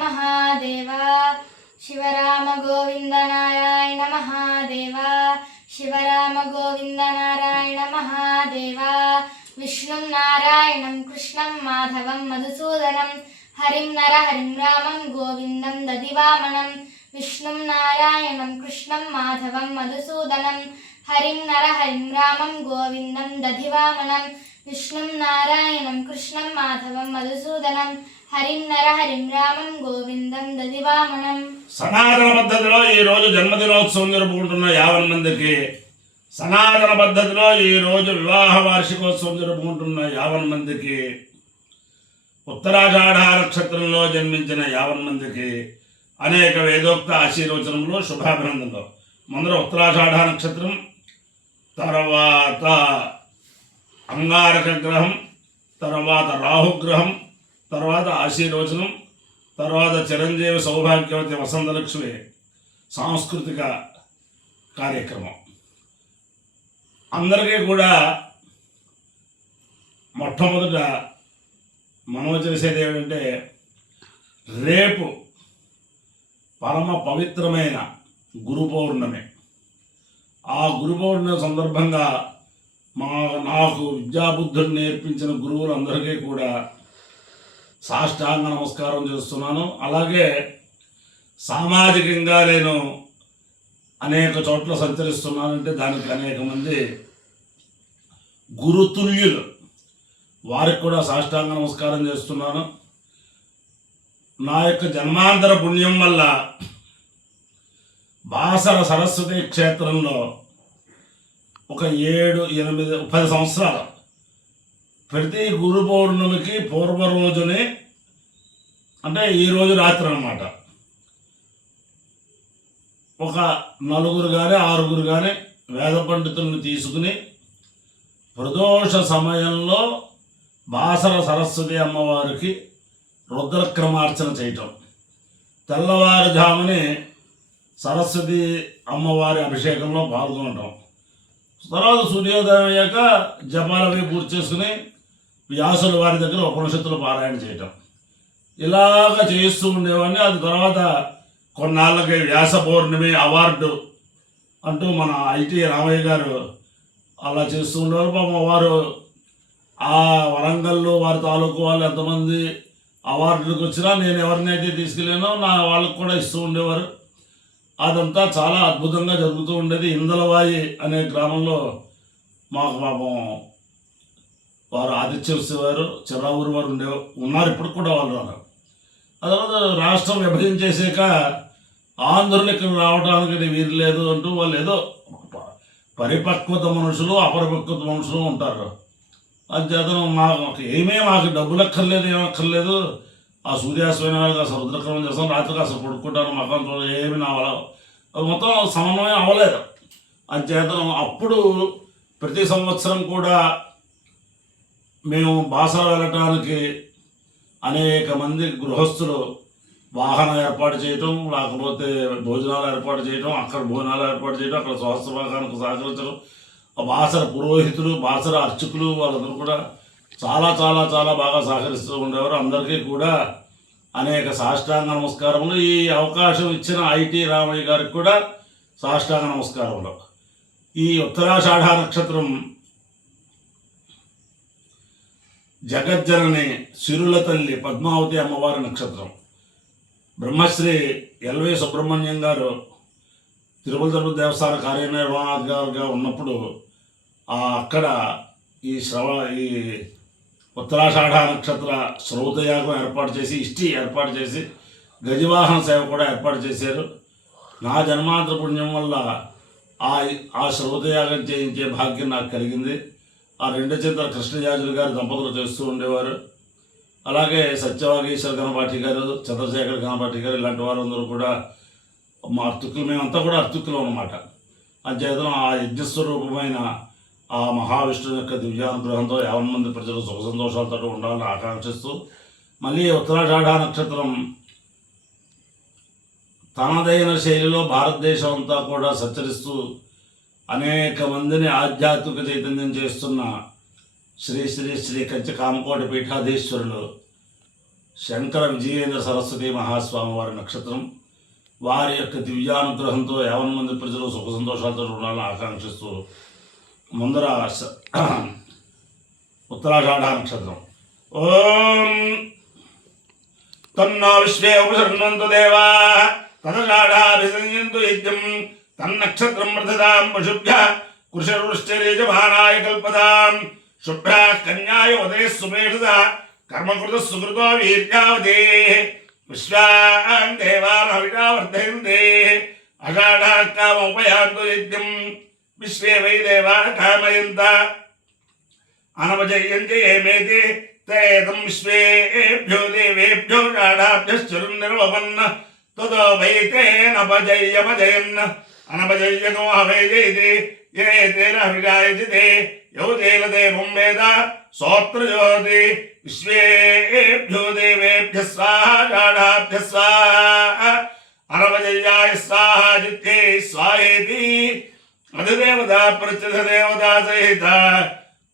महादेव शिवराम गोविंद नारायण महादेव शिवराम गोविंद नारायण महादेव विष्णुं नारायणं कृष्णं माधवं मधुसूदनं हरिं नर हरिं रामं गोविन्दं दधिवामनं विष्णुं नारायणं कृष्णं माधवं मधुसूदनं हरिं नर हरिं रामं गोविन्दं दधिवामनं विष्णुं नारायणं कृष्णं माधवं मधुसूदनं हरिं नर हरिं रामं गोविन्दं दधिवामनं। సనాతన పద్ధతిలో ఈ రోజు జన్మదినోత్సవం జరుపుకుంటున్న 50 మందికి, సనాతన పద్ధతిలో ఈ రోజు వివాహ వార్షికోత్సవం జరుపుకుంటున్న 50 మందికి, ఉత్తరాషాఢ నక్షత్రంలో జన్మించిన 50 మందికి అనేక వేదోక్త ఆశీర్వచనములు, శుభాభినందనలు. ముందర ఉత్తరాషాఢ నక్షత్రం, తర్వాత అంగారక గ్రహం, తర్వాత రాహుగ్రహం, తర్వాత ఆశీర్వచనం, తర్వాత చిరంజీవి సౌభాగ్యవతి వసంతలక్ష్మి సాంస్కృతిక కార్యక్రమం. అందరికీ కూడా మొట్టమొదట మనం చేసేది ఏమిటంటే, రేపు పరమ పవిత్రమైన గురు పౌర్ణమి. ఆ గురు పౌర్ణమి సందర్భంగా నాకు విద్యాబుద్ధులు నేర్పించిన గురువులందరికీ కూడా సాష్టాంగ నమస్కారం చేస్తున్నాను. అలాగే సామాజికంగా నేను అనేక చోట్ల సంచరిస్తున్నానంటే దానికి అనేక మంది గురుతుల్యులు, వారికి కూడా సాష్టాంగ నమస్కారం చేస్తున్నాను. నా యొక్క జన్మాంతర పుణ్యం వల్ల బాసర సరస్వతి క్షేత్రంలో ఒక 7, 8, 10 సంవత్సరాలు ప్రతి గురు పౌర్ణమికి పూర్వ రోజునే, అంటే ఈరోజు రాత్రి అన్నమాట, ఒక 4 కానీ 6 కానీ వేద పండితులను తీసుకుని ప్రదోష సమయంలో బాసర సరస్వతి అమ్మవారికి రుద్రక్రమార్చన చేయటం, తెల్లవారుజాముని సరస్వతి అమ్మవారి అభిషేకంలో పాల్గొనటం, తర్వాత సూర్యోదయం అయ్యాక జపాలవి పూర్తి చేసుకుని వ్యాసుల వారి దగ్గర ఉపనిషత్తులు పారాయణ చేయటం, ఇలాగ చేస్తూ ఉండేవాడిని. అది తర్వాత కొన్నాళ్ళకి వ్యాస పౌర్ణమి అవార్డు అంటూ మన ఐటీ రామయ్య గారు అలా చేస్తూ ఉండేవారు. పాపం వారు ఆ వరంగల్లో వారి తాలూకు వాళ్ళు ఎంతమంది అవార్డులకు వచ్చినా నేను ఎవరినైతే తీసుకెళ్ళానో నా వాళ్ళకు కూడా ఇస్తూ ఉండేవారు. అదంతా చాలా అద్భుతంగా జరుగుతూ ఉండేది. ఇందలవాయి అనే గ్రామంలో మాకు పాపం వారు ఆదిత్యవారు చిరావూరు వారు ఉన్నారు, ఇప్పుడు కూడా వాళ్ళు ఉన్నారు. ఆ తర్వాత రాష్ట్రం విభజించేసాక ఆంధ్రులు ఇక్కడ రావడానికి వీలు లేదు అంటూ వాళ్ళు ఏదో పరిపక్వత మనుషులు, అపరిపక్వత మనుషులు ఉంటారు. అంచేత మాకు డబ్బులు అక్కర్లేదు, ఏమక్కర్లేదు, ఆ సూర్యాస్తమైన అసలు రుద్రక్రమం చేస్తాం, రాత్రికి అసలు పడుకుంటాను, మకం ఏమి నా మొత్తం సమన్వయం అవ్వలేదు. అంచేత అప్పుడు ప్రతి సంవత్సరం కూడా మేము బాసర వెళ్ళటానికి అనేక మంది గృహస్థులు వాహనం ఏర్పాటు చేయటం, లేకపోతే భోజనాలు ఏర్పాటు చేయటం, అక్కడ భోజనాలు ఏర్పాటు చేయటం, అక్కడ స్వస్థభాగానికి సహకరించడం, బాసర పురోహితులు, బాసర అర్చకులు వాళ్ళందరూ కూడా చాలా చాలా చాలా బాగా సహకరిస్తూ ఉండేవారు. అందరికీ కూడా అనేక సాష్టాంగ నమస్కారములు. ఈ అవకాశం ఇచ్చిన ఐటీ రామయ్య గారికి కూడా సాష్టాంగ నమస్కారములు. ఈ ఉత్తరాషాఢ నక్షత్రం జగజ్జనని సిరుల తల్లి పద్మావతి అమ్మవారి నక్షత్రం. బ్రహ్మశ్రీ ఎల్వి సుబ్రహ్మణ్యం గారు తిరుపతి దేవస్థాన కార్యనిర్వహణాధికారిగా ఉన్నప్పుడు అక్కడ ఈ ఉత్తరాషాఢ నక్షత్ర శ్రౌతయాగం ఏర్పాటు చేసి, ఇష్టి ఏర్పాటు చేసి, గజవాహన సేవ కూడా ఏర్పాటు చేశారు. నా జన్మాంతర పుణ్యం వల్ల ఆ శ్రౌతయాగం చేయించే భాగ్యం నాకు కలిగింది. ఆ 2 చింతల కృష్ణజాజులు గారు దంపతులు చేస్తూ ఉండేవారు. అలాగే సత్యవాగీశ్వర గణపాఠి గారు, చంద్రశేఖర గణపాఠి గారు, ఇలాంటి వారందరూ కూడా మా అర్తుకులు, మేమంతా కూడా అర్తుకులు అన్నమాట. అంచేతను ఆ యజ్ఞస్వరూపమైన ఆ మహావిష్ణువు యొక్క దివ్యానుగ్రహంతో 50 మంది ప్రజలు సుఖ సంతోషాలతో ఉండాలని ఆకాంక్షిస్తూ, మళ్ళీ ఉత్తరాషాఢ నక్షత్రం తనదైన శైలిలో భారతదేశం అంతా కూడా సంచరిస్తూ అనేక మందిని ఆధ్యాత్మిక చైతన్యం చేస్తున్న శ్రీ శ్రీ శ్రీ కంచి కామకోటి పీఠాధీశ్వరులు శంకర విజయేంద్ర సరస్వతి మహాస్వామి వారి నక్షత్రం. వారి యొక్క దివ్యానుగ్రహంతో 50 మంది ప్రజలు సుఖ సంతోషాలతో ఉండాలని ఆకాంక్షిస్తూ ముందర ఉత్తరాషాఢ నక్షత్రం. ఓం తన్నో విశ్వే ఉపసర్వంతు దేవా తదషాఢాభిసంయంతు యజ్ఞం తన్నక్షత్రం వృధదాం పశుభ్య కృషవృష్టిరేజమానాయ కల్పదాం శుభ్రా కన్యాయ ఉదయ సుమేషద కర్మకృత సుకృతో వీర్యావదే విశ్వాన్ దేవాన్ హవిషా వర్ధయంతే అషాఢా కామోపయాంతు యజ్ఞం విశ్వే వై దేవాన్ కామయంత అనవజయంతి ఏమేతి తేదం విశ్వేభ్యో దేవేభ్యో షాఢాభ్యశ్చరున్నిర్వపన్న తదో వైతేనపజయ్యమజయన్ అనపజయ్యతో అభయజయతి ఏ తేన హవిషాయతి తే యౌ తేన దేవం వేద సోత్రజోతి విశ్వేభ్యో దేవేభ్య స్వాహా షాఢాభ్య స్వాహా అనపజయ్యాయ స్వాహా జిత్యై స్వాహేతి అధిదేవతా ప్రత్యధిదేవతా సహిత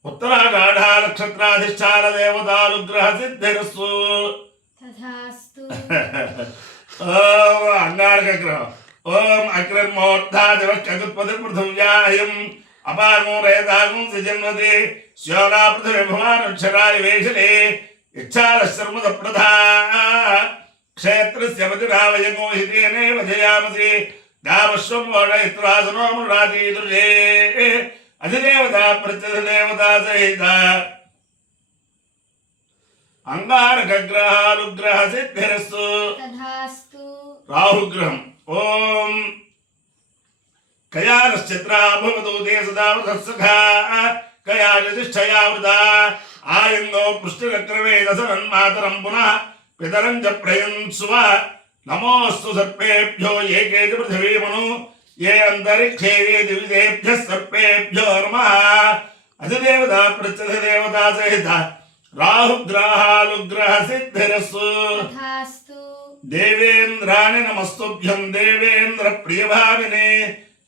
ఉత్తరాషాఢ నక్షత్రాధిష్టాన దేవతానుగ్రహ సిద్ధిరస్తు. తథాస్తు. ఓం అంగారకగ్రహం. ఓం అగ్రమోర్ధాదివశ్చతుత్పది పృథివ్యాహం అపాగం రేతాగం సిజన్వతి శ్యోనా పృథివీ భవానుక్షరాయ వేషలే ఇచ్ఛారశర్మద ప్రధా క్షేత్రస్య పతిరావయమో హితేనేవ జయామసి దామశ్వం వోడయిత్రాసనో మృడాతీదృశే అధిదేవత ప్రత్యధిదేవతా సహిత అంగారకగ్రహానుగ్రహ సిద్ధిరస్తు. తథాస్తు. రాహుగ్రహం. ఓం కయానశ్చత్రా భవతు తే సదా వృధస్సఖా కయాజతిష్ఠయావృతా ఆయంగో పృష్టిరక్రమే దశరన్మాతరం పునః పితరం చ ప్రయంసువ నమోస్తు సర్పేభ్యో ఏకే చ పృథివీమను ఏ అంతరిక్షే ఏ దివిదేభ్యః సర్పేభ్యో నమః అధిదేవతా ప్రత్యధిదేవతా సహిత రాహుగ్రహానుగ్రహ సిద్ధిరస్తు. తథాస్తు. దేవేంద్రాణి నమస్తుభ్యం దేవేంద్ర ప్రియభామినే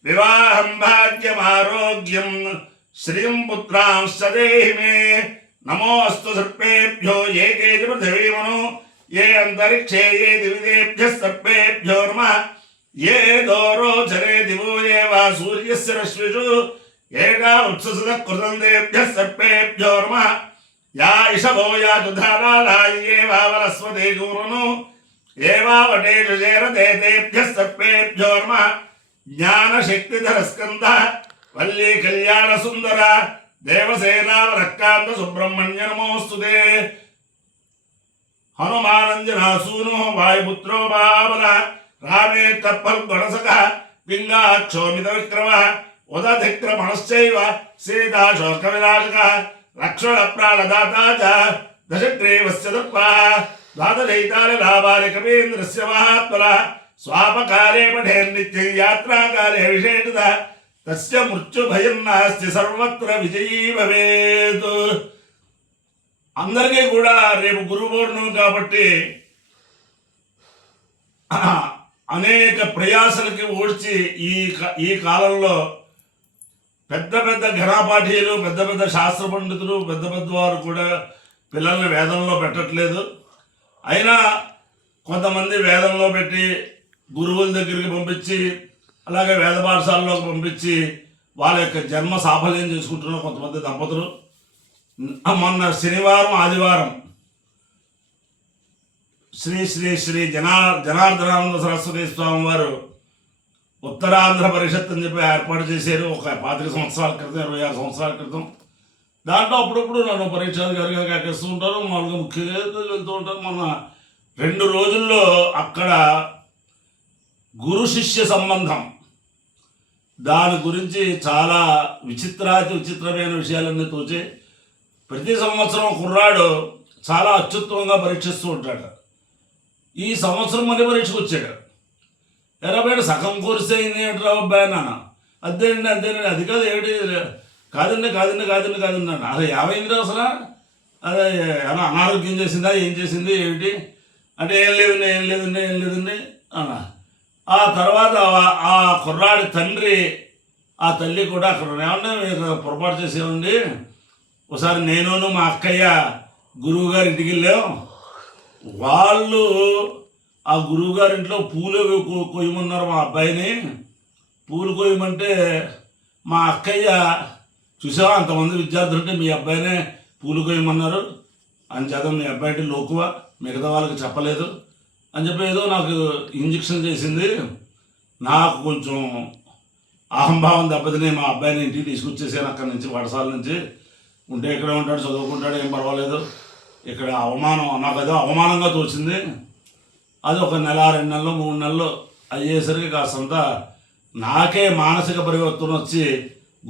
వివాహం భాగ్యమారోగ్యం శ్రీం పుత్రాంశ్చ దేహి మే నమోస్తు సర్పేభ్యో ఏకే చ పృథివీమను ఏ అంతరిక్షే ఏ దివిదేభ్యః సర్పేభ్యో నమః ఏ దోరోచరే దివో ఏ వా సూర్యస్య రశ్మిషు ఏకా ఉత్ససద కృతందేభ్యః సర్పేభ్యో నమః యా ఇషభో యా దుధారాలాయే వా వనస్వతే గూరును ఏవావటేషు చేరతే తేభ్యః సర్పేభ్యో నమః జ్ఞానశక్తిధర స్కంద వల్లీ కళ్యాణ సుందర దేవసేనావరక్కాంత సుబ్రహ్మణ్య నమోస్తుతే హనుమానంజనాసూనో వాయుపుత్రో బాబల రామే కప్పల్ గణసక పింగాక్షోమిత విక్రమ ఉదధిక్రమణశ్చైవ సీతాశోక వినాశక లక్ష్మణ ప్రాణదాతా చ దశగ్రీవస్య దర్పా ద్వాదశైతాని లాభాని కవీంద్రస్య మహాత్మల స్వాపకాలే పఠేన్నిత్యం యాత్రాకాలే విశేషత తస్య మృత్యుభయం నాస్తి సర్వత్ర విజయీ భవేత్. అందరికీ కూడా రేపు గురు పౌర్ణమి కాబట్టి అనేక ప్రయాసలకి ఓడ్చి ఈ కాలంలో పెద్ద పెద్ద ఘనాపాఠీలు పెద్ద పెద్ద శాస్త్ర పండితులు పెద్ద పెద్ద వారు కూడా పిల్లల్ని వేదంలో పెట్టట్లేదు. అయినా కొంతమంది వేదంలో పెట్టి గురువుల దగ్గరికి పంపించి అలాగే వేద పాఠశాలలోకి పంపించి వాళ్ళ యొక్క జన్మ సాఫల్యం చేసుకుంటున్న కొంతమంది దంపతులు. మొన్న శనివారం ఆదివారం శ్రీ శ్రీ శ్రీ జనార్దనానంద సరస్వతి స్వామి వారు ఉత్తరాంధ్ర పరిషత్ అని చెప్పి ఏర్పాటు చేశారు. ఒక 25 సంవత్సరాల క్రితం 26 సంవత్సరాల క్రితం. దాంట్లో అప్పుడప్పుడు నన్ను పరీక్షాధికారిగా కేకేస్తూ ఉంటారు, మామూలుగా ముఖ్యంగా వెళ్తూ ఉంటారు. మొన్న 2 రోజుల్లో అక్కడ గురు శిష్య సంబంధం దాని గురించి చాలా విచిత్రమైన విషయాలన్నీ తోచి ప్రతి సంవత్సరం కుర్రాడు చాలా అత్యుత్తమంగా పరీక్షిస్తూ ఉంటాడు. ఈ సంవత్సరం మళ్ళీ పరీక్షకు వచ్చాడు. ఎర్రబేట సగం కోర్స్ అయింది ఏంట్రా అబ్బాయి నాన్న, అదేండి అది కాదు ఏమిటి కాదండి అన్న అసలు ఏమైందిరా అసలు అదే అనారోగ్యం చేసిందా ఏం చేసింది ఏమిటి అంటే ఏం లేదండి అన్న. ఆ తర్వాత ఆ కుర్రాడి తండ్రి ఆ తల్లి కూడా అక్కడ ఏమన్నా మీరు పొరపాటు చేసేవండి, ఒకసారి నేను మా అక్కయ్య గురువు గారి ఇంటికి వెళ్ళాం, వాళ్ళు ఆ గురువుగారింట్లో పూలు కొయ్యమన్నారు మా అబ్బాయిని. పూలు కొయ్యమంటే మా అక్కయ్య చూసావా అంతమంది విద్యార్థులు ఉంటే మీ అబ్బాయినే పూలు కొయ్యమన్నారు అని చేత మీ అబ్బాయి అంటే లోకువ మిగతా వాళ్ళకి చెప్పలేదు అని చెప్పి ఏదో నాకు ఇంజక్షన్ చేసింది. నాకు కొంచెం అహంభావం దెబ్బతిని మా అబ్బాయిని ఇంటికి తీసుకొచ్చేసాను అక్కడి నుంచి, పాఠశాల నుంచి. ఉంటే ఇక్కడే ఉంటాడు, చదువుకుంటాడు, ఏం పర్వాలేదు. ఇక్కడ అవమానం నాకు ఏదో అవమానంగా తోచింది. అది ఒక నెల 2 నెలలు 3 నెలలు అయ్యేసరికి కాస్తంత నాకే మానసిక పరివర్తన వచ్చి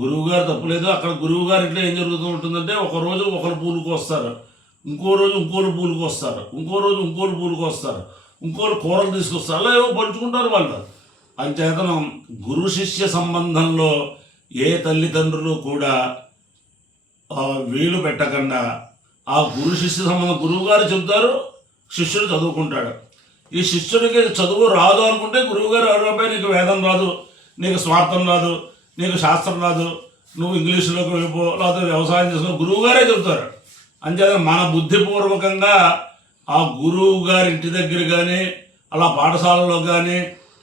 గురువుగారు తప్పులేదు. అక్కడ గురువుగారు ఇంట్లో ఏం జరుగుతూ ఉంటుందంటే ఒకరోజు ఒకరు పూలుకు వస్తారు, ఇంకో రోజు ఇంకోరు పూలుకు వస్తారు, ఇంకో రోజు ఇంకోరు పూలుకు వస్తారు, ఇంకోరు కూరలు తీసుకొస్తారు, అలా ఏవో పంచుకుంటారు వాళ్ళు. అంచేతనం గురు శిష్య సంబంధంలో ఏ తల్లిదండ్రులు కూడా వీలు పెట్టకుండా ఆ గురు శిష్య సంబంధం గురువుగారు చెబుతారు, శిష్యుడు చదువుకుంటాడు. ఈ శిష్యుడికి చదువు రాదు అనుకుంటే గురువుగారు ఎవరిపై నీకు వేదం రాదు, నీకు స్వార్థం రాదు, నీకు శాస్త్రం రాదు, నువ్వు ఇంగ్లీషులోకి వెళ్ళిపో, లేకపోతే వ్యవసాయం చేసుకో, గురువుగారే చెబుతారు. అంచేత మన బుద్ధిపూర్వకంగా ఆ గురువు గారి ఇంటి దగ్గర కానీ అలా పాఠశాలలో కానీ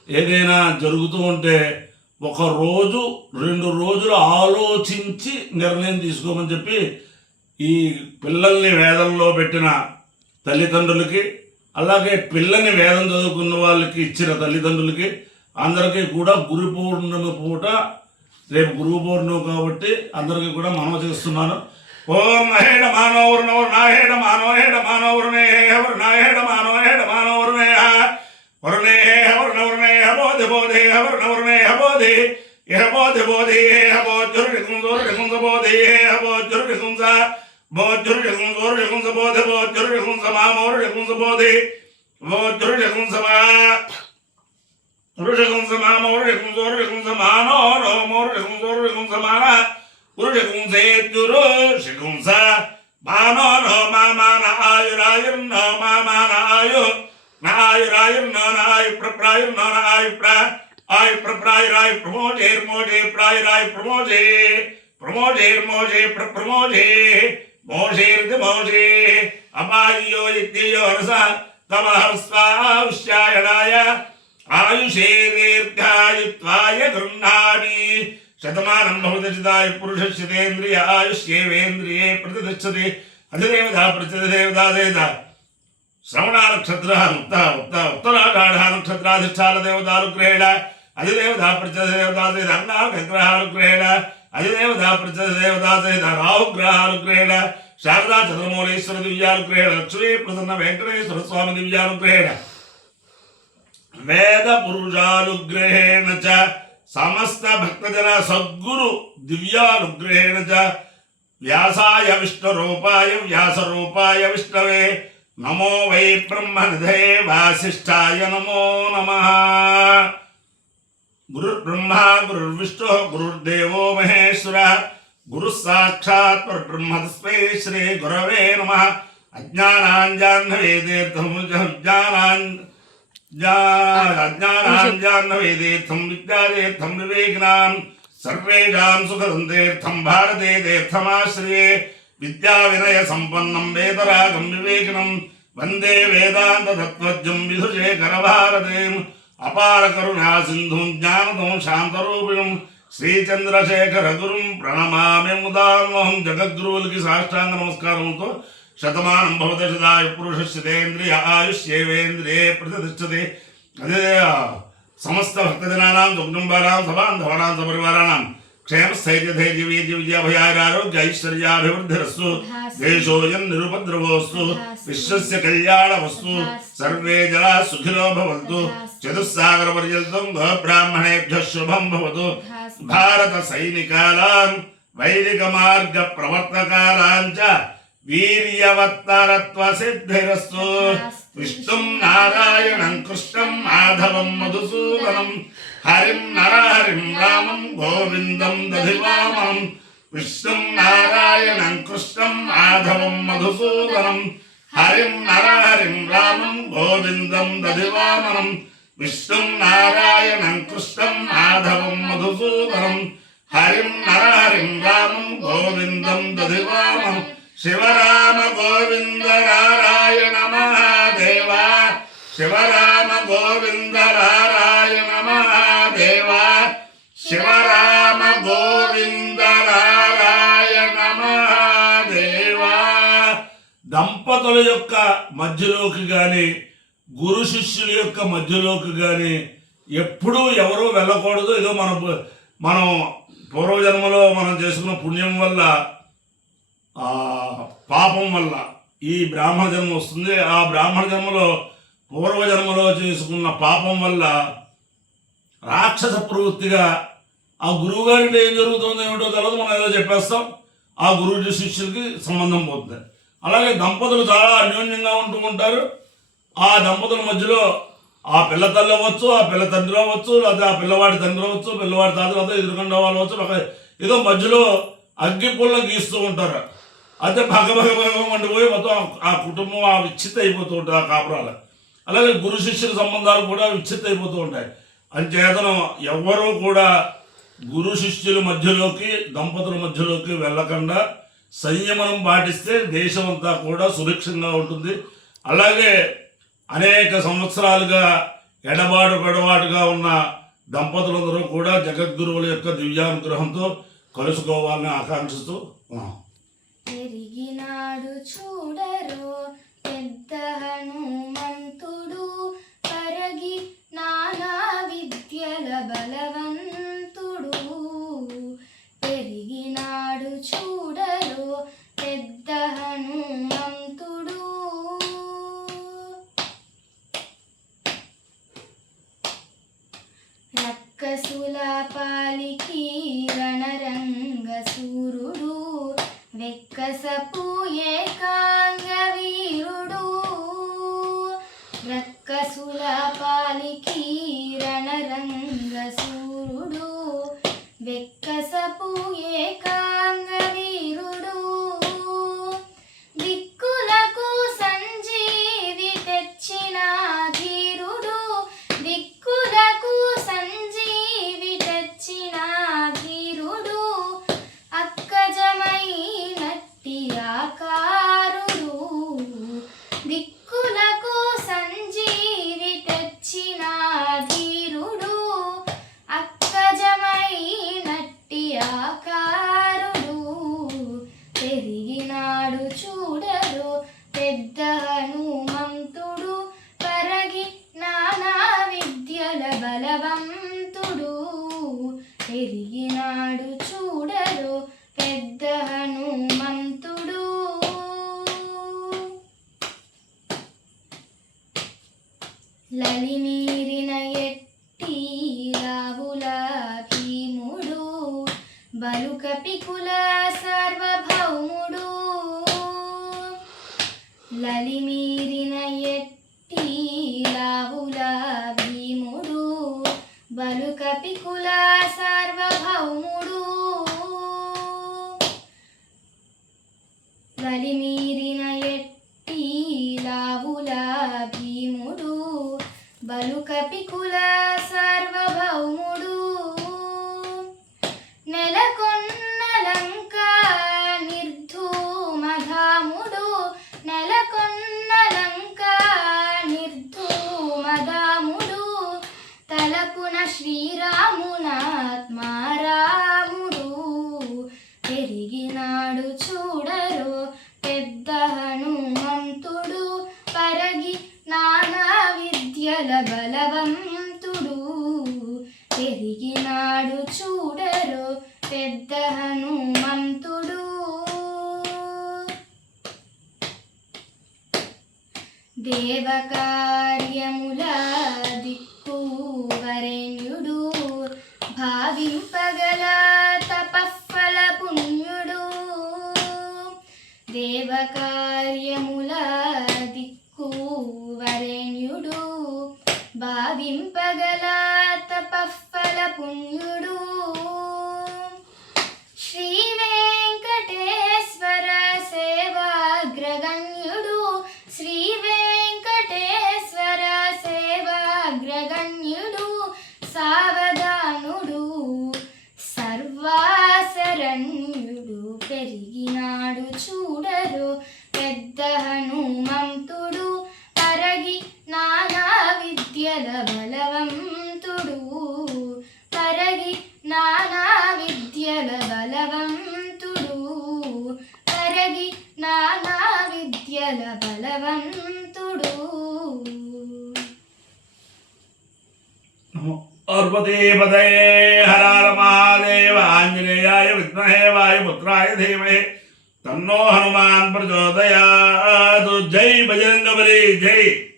ఏదైనా జరుగుతూ ఉంటే 1 రోజు 2 రోజులు ఆలోచించి నిర్ణయం తీసుకోమని చెప్పి ఈ పిల్లల్ని వేదంలో పెట్టిన తల్లిదండ్రులకి, అలాగే పిల్లని వేదం చదువుకున్న వాళ్ళకి ఇచ్చిన తల్లిదండ్రులకి అందరికీ కూడా గురు పౌర్ణమి పూట, రేపు గురువు పౌర్ణమి కాబట్టి అందరికీ కూడా మనవి చేస్తున్నాను. ఓం హేడ మానవరుణవరు నా హేడ మానవ హేడ మానవరునే హేవరు నా హేడ మానవ హేడ మానవరునే వరుణే హేవరుణవరునే హబోధి బోధి హవరుణవరునే హబోధి హబోధి బోధి హబోధురుడికుంస బోధి హబోధురుడికుంస బోధురుడికుంస బోధి బోధురుడికుంస మామోరుడికుంస బోధి బోధురుడికుంస మా రుడికుంస మామోరుడికుంస మానో రోమోరుడికుంస మాన గురుడికుంసేత్యురు శికుంస మానో నో మామాన ఆయురాయుర్నో మామాన ఆయు నాయురాయుర్నో నాయు ప్రప్రాయుర్నో నాయు ఆయు ప్రప్రాయురాయు ప్రమోజేర్మోజే ప్రాయురాయు ప్రమోజే ప్రమోజేర్మోజే ప్రమోజే మోషేర్ది మోషే అపాయో ఇత్యయో రస తమ హర్స్వాయుష్యాయణాయ ఆయుషే దీర్ఘాయుత్వాయ గృహ్ణామి శతమానం భవతిదాయ పురుషస్యేంద్రియ ఆయుష్యేవేంద్రియే ప్రతిష్టతి అధిదేవతా ప్రతిదేవతాదేత శ్రవణ నక్షత్ర ఉత్తరాఢ నక్షత్రాధిష్టాన దేవతానుగ్రహేణ అధిదేవతా ప్రతిదేవతాదేత అన్నాగ్రహానుగ్రహేణ అధిదేవతా ప్రతిదేవతాదేత రాహుగ్రహానుగ్రహేణ శారదా చంద్రమౌళీశ్వర దివ్యానుగ్రహేణ లక్ష్మీ ప్రసన్న వెంకటేశ్వర స్వామి దివ్యానుగ్రహేణ వేద పురుషానుగ్రహేణ చ సమస్త భక్తజన సద్గురు దివ్యానుగ్రహేణ చ వ్యాసాయ విష్ణురూపాయ వ్యాసరూపాయ విష్ణవే నమో వై బ్రహ్మనిధే వాసిష్ఠాయ నమో నమః. గురుర్బ్రహ్మ గురుర్విష్ణు గురుర్దేవో మహేశ్వర గురుః సాక్షాత్ పరబ్రహ్మ తస్మై శ్రీ గురవే నమః. అజ్ఞానాంజాహ్నవే తీర్థం అజ్ఞానాంజాహ్నవేదీర్థం విద్యాతీర్థం వివేకినాం సర్వేషాం సుఖదం తీర్థం భారతే తీర్థమాశ్రయే విద్యా వినయ సంపన్నం వేదరాగం వివేకినం వందే వేదాంత తత్వజ్ఞం విధుశేఖర భారతీం అపార కరుణా సింధుం జ్ఞానదం శాంతరూపిణం శ్రీచంద్రశేఖర గురుం ప్రణమామి ముదాన్వహం. జగద్గురువులకి సాష్టాంగ నమస్కారంతో శతమానం భవతిదాయ పురుషస్యేంద్రియ ఆయుష్యేవేంద్రియే ప్రతిష్టతి అదే సమస్త భక్తజనానాం కుటుంబానాం సబాంధవానాం సపరివారాణం క్షేమస్థైర్యధైర్య వీర్య విద్యాభయారోగ్య ఐశ్వర్యాభివృద్ధిరస్తు దేశోయం నిరుపద్రవోస్తు విశ్వస్య కళ్యాణమస్తు సర్వే జనా సుఖినో భవంతు చతుస్సాగర పర్యంతం గోబ్రాహ్మణేభ్యః శుభం భవతు. భారత సైనికానాం వైదిక మార్గ ప్రవర్తకానాం చ వీర్యవత్తరత్వ సిద్ధిరస్తు. విష్ణుం నారాయణం కృష్ణం మాధవం మధుసూదనం హరిం నరహరిం రామం గోవిందం దధివామనం. విష్ణుం నారాయణం కృష్ణం మాధవం మధుసూదనం హరిం నరహరిం రామం గోవిందం దధివామనం. విష్ణుం నారాయణం కృష్ణం మాధవం మధుసూదనం హరిం నరహరిం రామం గోవిందం దధివామనం. శివరామ గోవింద నారాయణ మహాదేవ. శివరామ గోవింద నారాయణ మహాదేవ శివరామ గోవింద నారాయణ మహాదేవ. దంపతుల యొక్క మధ్యలోకి కానీ గురు శిష్యుల యొక్క మధ్యలోకి కానీ ఎప్పుడూ ఎవరూ వెళ్ళకూడదు. ఏదో మనం పూర్వజన్మలో మనం చేసుకున్న పుణ్యం వల్ల పాపం వల్ల ఈ బ్రాహ్మణ జన్మ వస్తుంది. ఆ బ్రాహ్మణ జన్మలో పూర్వజన్మలో చేసుకున్న పాపం వల్ల రాక్షస ప్రవృత్తిగా ఆ గురువు గారికి ఏం జరుగుతుందో ఏమిటో తెలియదు, మనం ఏదో చెప్పేస్తాం, ఆ గురువు శిష్యులకి సంబంధం పోతుంది. అలాగే దంపతులు చాలా అన్యోన్యంగా ఉంటూ ఉంటారు. ఆ దంపతుల మధ్యలో ఆ పిల్ల తల్లి అవ్వచ్చు, ఆ పిల్ల తండ్రి అవ్వచ్చు, లేదా ఆ పిల్లవాడి తండ్రి అవ్వచ్చు, పిల్లవాడి తాత అవ్వచ్చు, ఎదురుకుండా వాళ్ళు అవ్వచ్చు, ఏదో మధ్యలో అగ్గి పుల్ల గీస్తూ ఉంటారు. అయితే మండిపోయి మొత్తం ఆ కుటుంబం ఆ విచ్ఛిత్తి అయిపోతూ ఉంటుంది ఆ కాపురాలు. అలాగే గురు శిష్యుల సంబంధాలు కూడా విచ్ఛిత్తి అయిపోతూ ఉంటాయి. అంచేతనం ఎవ్వరూ కూడా గురు శిష్యుల మధ్యలోకి దంపతుల మధ్యలోకి వెళ్ళకుండా సంయమనం పాటిస్తే దేశం అంతా కూడా సురక్షంగా ఉంటుంది. అలాగే అనేక సంవత్సరాలుగా ఎడబాటుగా ఉన్న దంపతులందరూ కూడా జగద్గురువుల యొక్క దివ్యానుగ్రహంతో కలుసుకోవాలని ఆకాంక్షిస్తూ ఉన్నాం. పెరిగినాడు చూడరో పెద్ద హనుమంతుడు, పరగి నానా విద్యల బలవంతుడు. పెరిగినాడు చూడరో పెద్ద హనుమంతుడు. రక్కసుల పాలికి రణరంగ సూరుడు, వెక్కసపు ఏకాంగ వీరుడు. రక్కసుల పాలికి రణరంగ సూరుడు, వెక్కసపు ఏకాంగ వీరుడు. దిక్కులకు సంజీవి తెచ్చిన ధీరుడు, దిక్కులకు సంజీవి తెచ్చిన ధీరుడు. అక్కజమైనట్టి ఆకారుడు, దిక్కులకు సంజీవి తెచ్చిన ధీరుడు. అక్కజమైనట్టి ఆకారుడు, పెరిగినాడు చూడరు పెద్ద హనుమంతుడు, పరగి నానా విద్యల బలవంతుడు. పెరిగినాడు చూడరు పెద్ద హనుమంతుడు. లలిమీరిన ఎట్టి రావుల భీముడు, బలుకపికుల సార్వభౌముడు. లలిమీరిన ఎట్టి రావుల భీముడు, బలుకపికుల సార్వభౌముడు. లలిమీరిన ఎట్టి రావుల భీముడు, బలుకపికుల సార్వభౌముడు. నెలకొన్న లంక నిర్ధూమధాముడు, నెలకొన్న లంక నిర్ధూమధాముడు. తలపున శ్రీరామునాత్మారాముడు, పెరిగినాడు చూడరు పెద్ద హనుమంతుడు, పరగి నానా విద్యల బలవంతుడు. పెరిగినాడు చూడరు పెద్ద హనుమంతుడు. దేవకార్యముల దిక్కు వరేణ్యుడు, భావింపగల తపఫల పుణ్యుడు. దేవకార్యముల దిక్కు వరేణ్యుడు, భావింపగల తపఫల పుణ్యుడు. శ్రీ వెంకటేశ్వర సేవాగ్రగణ్యుడు, శ్రీ వెంకటేశ్వర సేవాగ్రగణ్యుడు. సావధానుడు సర్వాశరణ్యుడు, పెరిగినాడు చూడరు పెద్ద హనుమంతుడు, పరగి నానా విద్యల బలవంతుడు పరగి నానా విద్యల బలవంతుడు పరగి నానా విద్యల బలవంతుడు. పార్వతీపతయే హర హర మహాదేవ. ఆంజనేయాయ విద్మహే వాయుపుత్రాయ ధీమహి తన్నో హనుమాన్ ప్రచోదయాత్. జై బజరంగబలి జై.